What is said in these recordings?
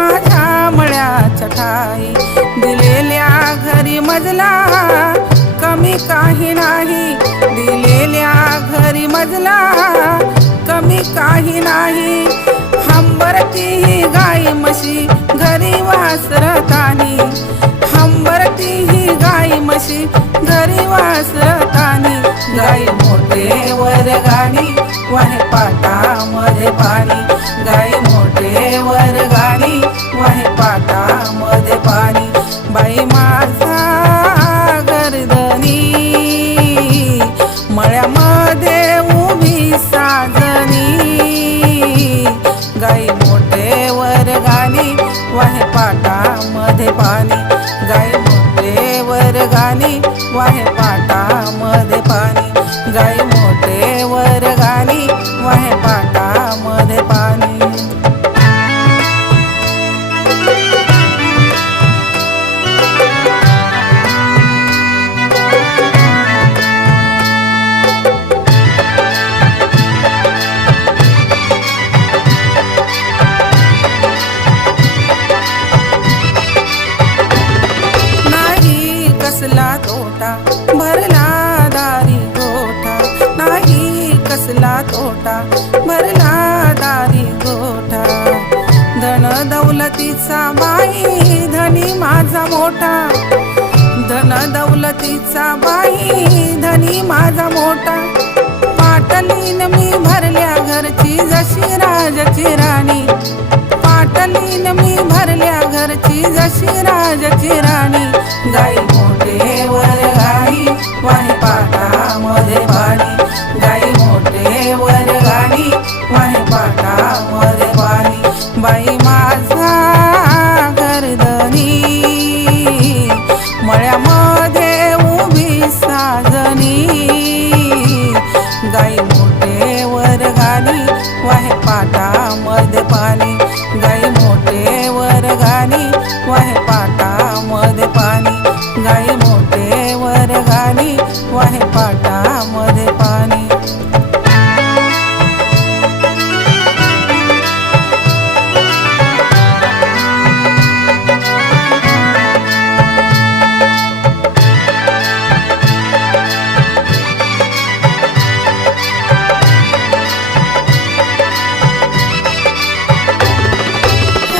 माझ्या मळ्याच्या ठाई दिलेल्या घरी मजला कमी काही नाही दिलेल्या घरी मजला कमी काही नाही हंबरती ही गाई म्हशी घरी वासरतानी हंबरती ही गाई म्हशी घरी वासरतानी गाई मोठे वरगाणी वाहे पाटामध्ये पाणी गाई मोठे वरगाणी वाहे पाटामध्ये पाणी बाई माझा गर्दनी मळ्यामध्ये उभी साजनी गाई मोठे वरगाणी वाहे पाटामध्ये पाणी गाई मोठे वरगाणी वाहे पाटामध्ये पाणी गाई मोठे वरगाणी वाहे पाटामध्ये पाणी कसला तोटा भरला दारी गोठा नाही कसला तोटा भरला दारी गोठा धन दौलतीचा बाई धनी माझा मोठा धन दौलतीचा बाई धनी माझा मोठा पाटलीन मी भरल्या घरची जशी राजाची राणी पाटलीन मी भरल्या घरची जशी राजाची राणी गाई मोठे वरगाणी वाहे पाटामध्ये पाणी गाई मोठे वरगाणी वाहे पाटामध्ये पाणी बाई माझा गर्दनी मळ्यामध्ये उभी साजनी गाई मोठे वरगाणी वाहे पाटामध्ये पाणी गाई मोठे वरगाणी वाहे पाटामध्ये पाणी गाई मोठे वरगाणी वाहे पाटामध्ये पाणी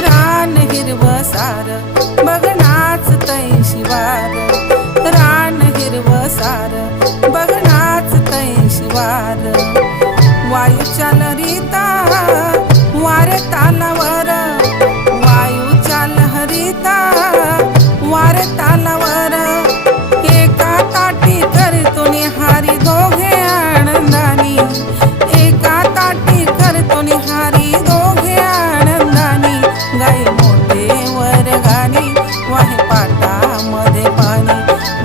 रान हिरवं सार बघनाच तैशी वार रान हिरवं सार बघनाच तैशी वार वायूच्या लहरीता वारे तालावर वायूच्या लहरीता वारे तालावर एका ताटी करतो निहारी दोघे आनंदानी एका ताटी करतो निहारी दोघे आनंदानी गाई मोठे वरगाणी वाहे पाटामध्ये पाणी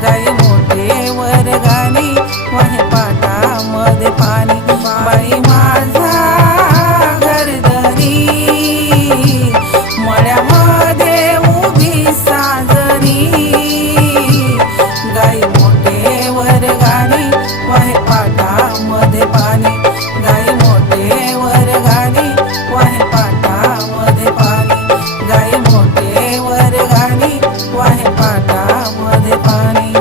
गाई मोठे वरगाणी वाहे पाटामध्ये पाणी बाई माझा गर्दनी मळ्यामध्ये उभी साजनी गाई मोठे वरगाणी वाहे पाटामध्ये पाणी गाई मोठे वरगाणी वाहे पाटामध्ये पाणी गाई मोठे वरगाणी वाहे पाटामध्ये पाणी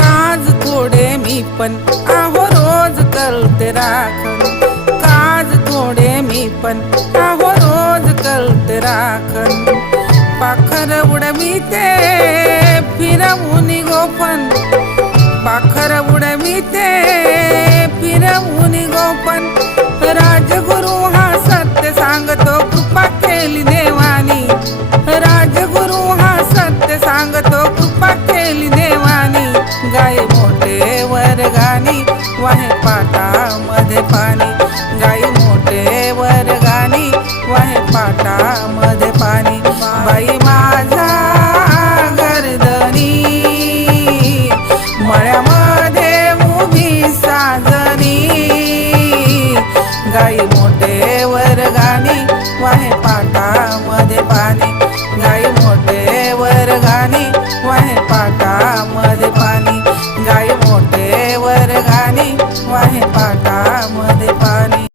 काज थोडे मी पण आहो रोज करते राखण काज थोडे मी पण आहो रोज करते राखण पाखर उडविते फिरवून गोपन पाखर उडविते फिरवून गोपन राजगुरु हा सत्य सांगतो कृपा केली देवानी राजगुरु हा सत्य सांगतो कृपा केली देवानी गाय मोठे वरगाणी वाहे पाटामध्ये पाणी गाई मोठे वरगाणी वाहे पाटामध्ये पाणी बाई माझा गर्दनी मळ्यामध्ये उभी साजनी गाई मोठे वर्गानी वाहे पाटामध्ये पाणी गाई मोठे वर्गानी वाहे पाटामध्ये